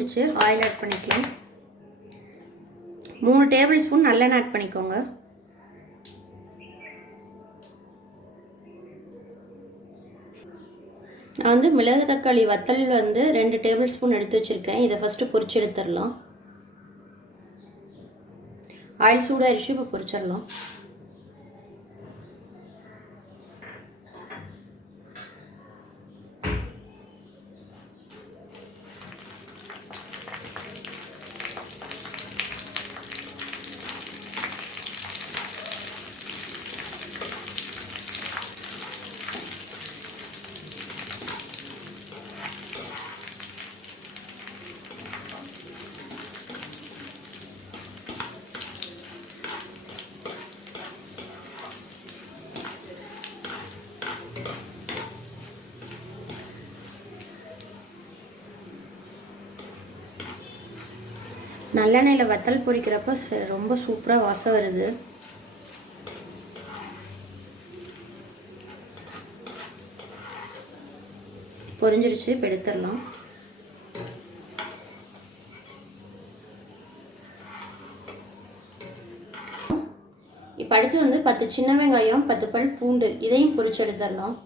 பொரிஞ்சிருச்சு. Oil add பண்ணிக்கலாம். 3 table spoon நல்லெண்ணெய் ஆட் பண்ணிக்கோங்க. நான் வந்து மிளகு தக்காளி வத்தல் வந்து 2 டேபிள் ஸ்பூன் எடுத்து வச்சுருக்கேன். இதை ஃபஸ்ட்டு பொரிச்சு எடுத்துடலாம். ஆயில் சூடாகிடுச்சு, இப்போ பொரிச்சிடலாம். நல்லெண்ணெயில் வத்தல் பொரிக்கிறப்ப ரொம்ப சூப்பராக வாசம் வருது. பொரிஞ்சிருச்சு, இப்போ எடுத்துடலாம். இப்போ அடுத்து வந்து 10 சின்ன வெங்காயம், 10 பல் பூண்டு, இதையும் பொரிச்சு எடுத்துடலாம்.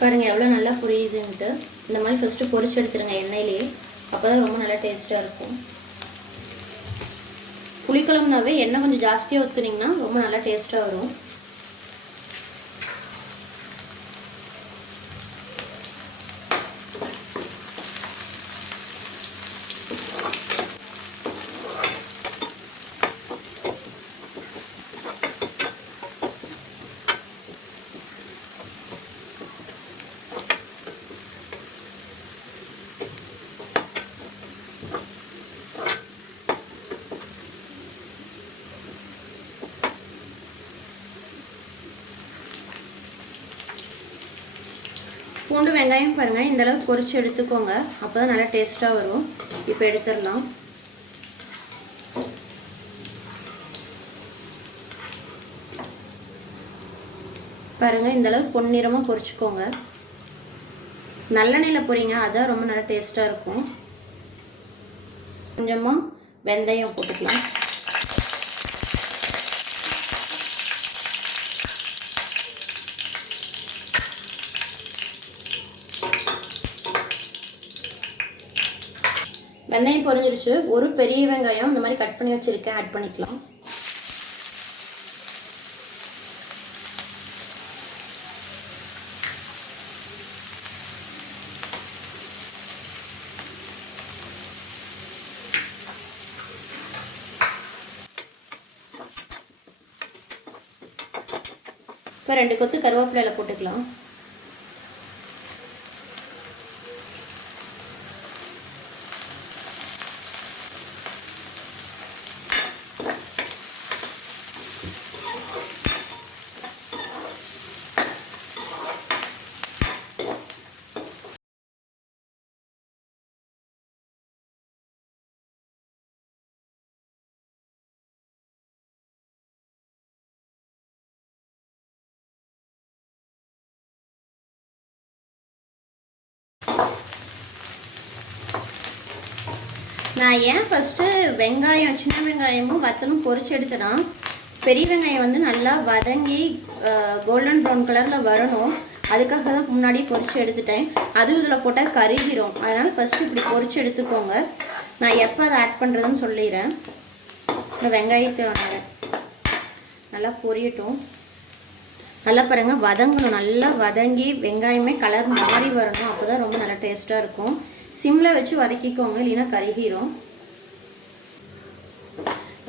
பாருங்கள் எவ்வளோ நல்லா புரியுதுன்ட்டு. இந்த மாதிரி ஃபஸ்ட்டு பொரிச்சு எடுத்துருங்க எண்ணெயிலேயே, அப்போ தான் ரொம்ப நல்லா டேஸ்ட்டாக இருக்கும். புளிக்குழம்புனாவே எண்ணெய் கொஞ்சம் ஜாஸ்தியாக ஊற்றுனீங்கன்னா ரொம்ப நல்லா டேஸ்ட்டாக வரும். பூண்டு வெங்காயம் பாருங்கள் இந்த அளவுக்கு பொரிச்சு எடுத்துக்கோங்க, அப்போ தான் நல்லா டேஸ்ட்டாக வரும். இப்போ எடுத்துடலாம். பாருங்கள் இந்த அளவுக்கு பொன்னிறமாக பொரிச்சுக்கோங்க. நல்லெண்ணெயில் பொரிங்க, அதான் ரொம்ப நல்லா டேஸ்ட்டாக இருக்கும். கொஞ்சமாக வெந்தயம் போட்டுக்கலாம். வெந்தயம் பொரிஞ்சிருச்சு. ஒரு பெரிய வெங்காயம் இந்த மாதிரி கட் பண்ணி வச்சுருக்கேன், ஆட் பண்ணிக்கலாம். இப்போ 2 கொத்து கருவேப்பிலையில போட்டுக்கலாம். நான் ஏன் ஃபஸ்ட்டு வெங்காயம் சின்ன வெங்காயமும் வத்தலும் பொரிச்சு எடுத்தேன்னா, பெரிய வெங்காயம் வந்து நல்லா வதங்கி கோல்டன் ப்ரௌன் கலரில் வரணும், அதுக்காக தான் முன்னாடி பொரிச்சு எடுத்துட்டேன். அதுவும் இதில் போட்டால் கருகிரும், அதனால் ஃபஸ்ட்டு இப்படி பொரிச்சு எடுத்துக்கோங்க. நான் எப்போ அதை ஆட் பண்ணுறதுன்னு சொல்லிடுறேன். இந்த வெங்காயத்தை நல்லா பொரியட்டும். நல்லா பாருங்கள் வதங்கணும், நல்லா வதங்கி வெங்காயமே கலர் மாறி வரணும், அப்போ தான் ரொம்ப நல்லா டேஸ்ட்டாக இருக்கும். சிம்மில் வச்சு வதக்கிக்கோங்க, இல்லைன்னா கருகிரும்.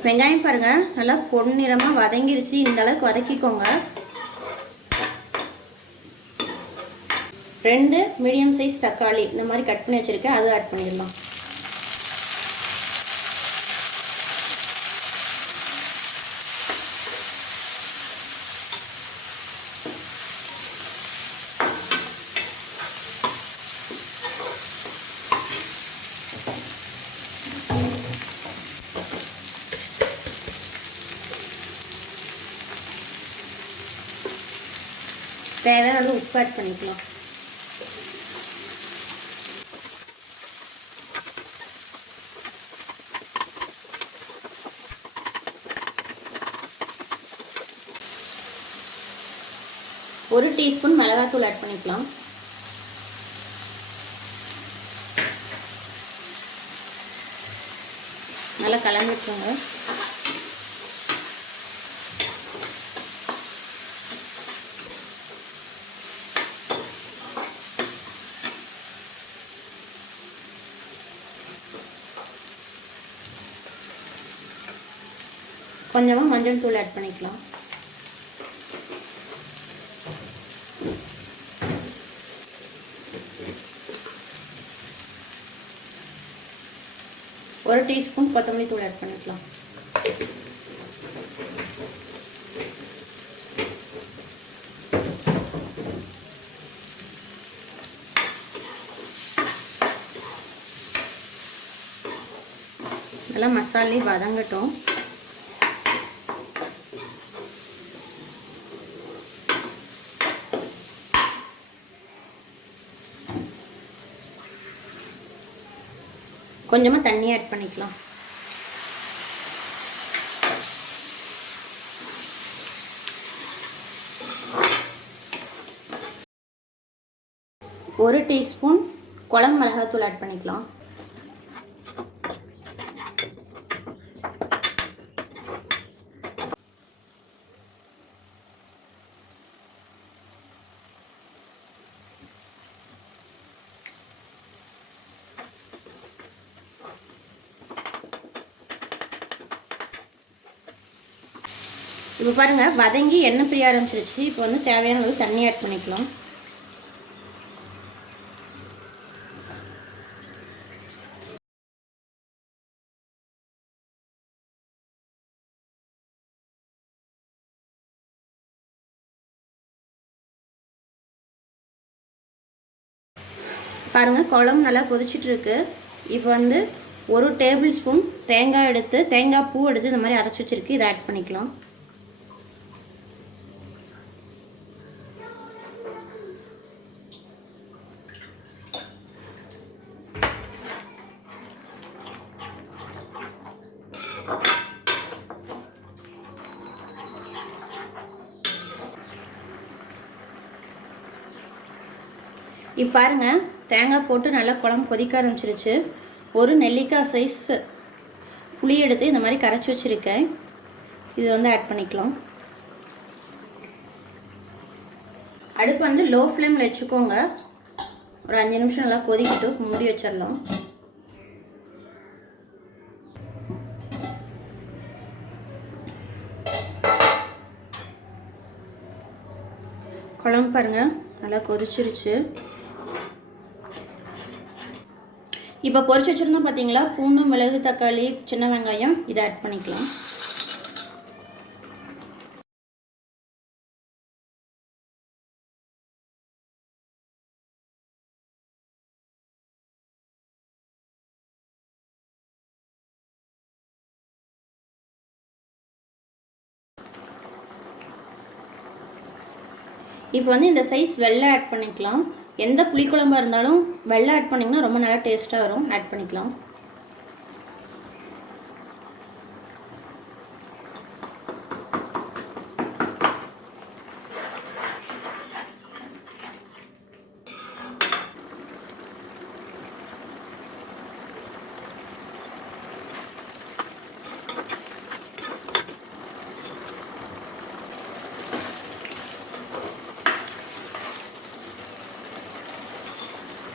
வெங்காயம் பாருங்கள் நல்லா பொன்னிறமாக வதங்கிருச்சு, இந்த அளவுக்கு வதக்கிக்கோங்க. 2 மீடியம் சைஸ் தக்காளி இந்த மாதிரி கட் பண்ணி வச்சுருக்கேன், அது ஆட் பண்ணிடலாம். தேவையான அளவு உப்பு ஆட் பண்ணிக்கலாம். ஒரு டீஸ்பூன் மிளகாத்தூள் ஆட் பண்ணிக்கலாம். நல்லா கலந்து விட்டுருங்க. கொஞ்சமாக மஞ்சள் தூள் ஆட் பண்ணிக்கலாம். ஒரு டீஸ்பூன் கொத்தமல்லி தூள் ஆட் பண்ணிக்கலாம். நல்லா மசாலே வதங்கட்டும். கொஞ்சமாக தண்ணி ஆட் பண்ணிக்கலாம். ஒரு டீஸ்பூன் குழம்பு மிளகாத்தூள் ஆட் பண்ணிக்கலாம். இப்போ பாருங்கள், வதங்கி எண்ணெய் பிரிய ஆரம்பிச்சிருச்சு. இப்போ வந்து தேவையான அளவு தண்ணி ஆட் பண்ணிக்கலாம். பாருங்கள், குழம்பு நல்லா கொதிச்சிட்ருக்கு. இப்போ வந்து ஒரு டேபிள் ஸ்பூன் தேங்காய் எடுத்து, தேங்காய் பூ எடுத்து இந்த மாதிரி அரைச்சி வச்சுருக்கு. இதை ஆட் பண்ணிக்கலாம். இப்போ பாருங்கள், தேங்காய் போட்டு நல்லா குழம்பு கொதிக்க ஆரம்பிச்சிருச்சு. ஒரு நெல்லிக்காய் சைஸ் புளி எடுத்து இந்த மாதிரி கரைச்சி வச்சுருக்கேன். இது வந்து ஆட் பண்ணிக்கலாம். அடுப்பு வந்து லோ ஃப்ளேமில் வச்சுக்கோங்க. ஒரு 5 நிமிஷம் நல்லா கொதிக்கிட்டு மூடி வச்சிடலாம். குழம்பு பாருங்கள் நல்லா கொதிச்சிருச்சு. இப்போ பொரிச்சு வச்சுருந்தோம் பார்த்தீங்களா, பூண்டு, மிளகு, தக்காளி, சின்ன வெங்காயம், இதை ஆட் பண்ணிக்கலாம். இப்போ வந்து இந்த சைஸ் வெள்ளை ஆட் பண்ணிக்கலாம். எந்த புளிக்குழம்பாக இருந்தாலும் வெள்ளை ஆட் பண்ணிங்கன்னா ரொம்ப நல்லா டேஸ்ட்டாக வரும். ஆட் பண்ணிக்கலாம்.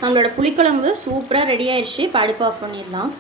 நம்மளோட புளிக்குழம்பு சூப்பராக ரெடி ஆயிடுச்சு. இப்போ அடுப்பு ஆஃப் பண்ணிடலாம்.